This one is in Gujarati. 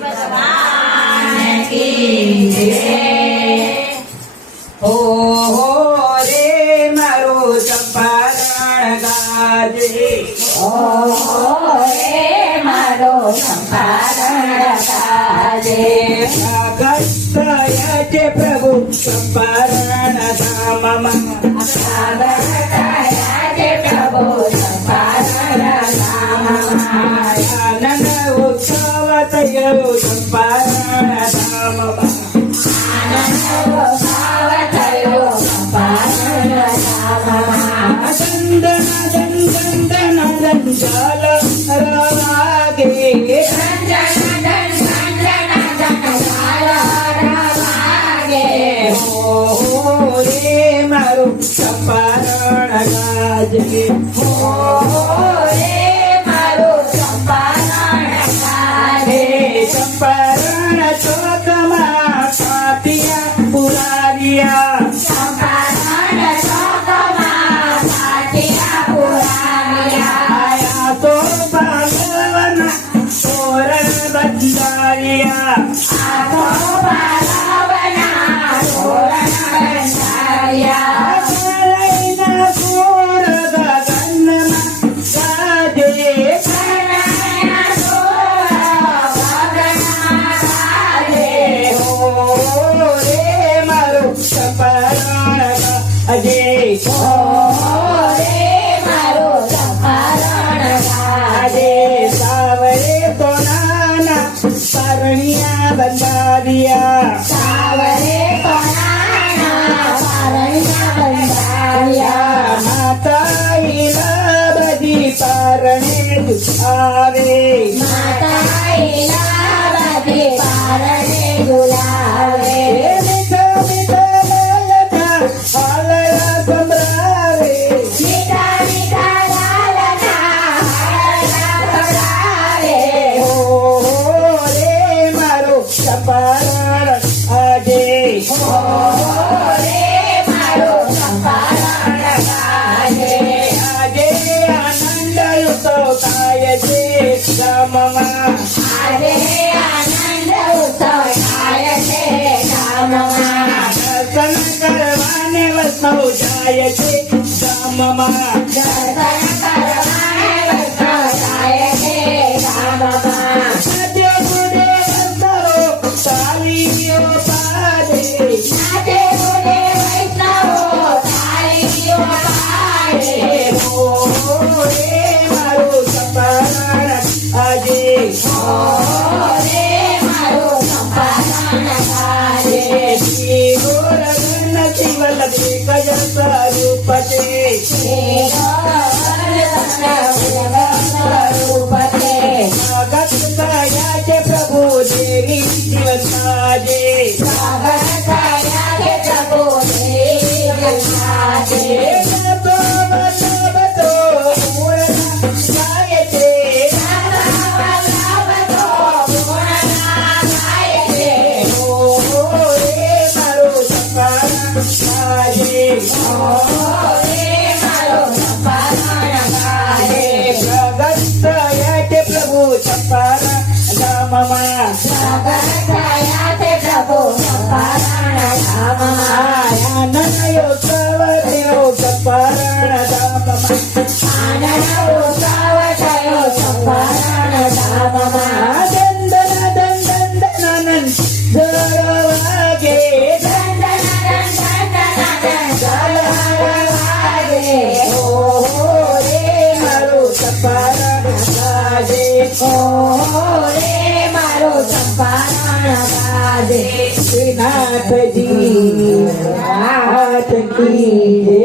ભગવાન કી જય। હો રે મારો ચંપારણ ગાજે, ઓ રે મારો ચંપારણ ગાજે। સ્વાગત થયા છે પ્રભુ ચંપારણ ધામમાં, સ્વાગત થયા છે પ્રભુ ચંપારણ ધામમાં। આનંદ ઉત્સવ થયો ચંપારણ ધામમાં, ભાવ થયો ચંપારણ ધામમાં। ચંદન ચંદન જલ રવાગે, હો રે મારું ચંપારણ ગાજે, ચંપારણ ચોકમાં પાટિયા પુરારિયા, આયા તો પાલવના તોરણ બંધારિયા, લઈના પૂર ગગનમાં ગાજે, હો રે મારું ચંપારણ ગાજે, આજે સાવરે સોનાના પરણિયા બંધાવ્યા, માતા ઈલા બધી પરણે આવે, મીઠા મીઠા લાલના હાલયા સંભળાવે, હો રે મારું ચંપારણ આજે, આજે આનંદ ઉત્સવ થાય છે ગામમાં, દર્શન કરવાને વૈષ્ણવ જાય છે ગામમાં, સત્ય ગુણે વૈષ્ણવો તાલીઓ પાડે, હો રે મારું ચંપારણ આજે, શ્રી ગોરધન શિવલભે કય સ્વરૂપ છે, સ્વાગત થયા છે પ્રભુ દેવી દિવસ આજે, બધો પૂર્ણ થાય છે, હો રે મારું ચંપારણ આજે, પ્રગટ થયા છે પ્રભુ ચંપારણ ધામમાં, આનંદ ઉત્સવ થયો ચંપારણ ધામમાં, દંડન દંડન દનન જરવાગે, હો રે મારું ચંપારણ ગાજે, શ્રીનાથજી નાથ કી જય।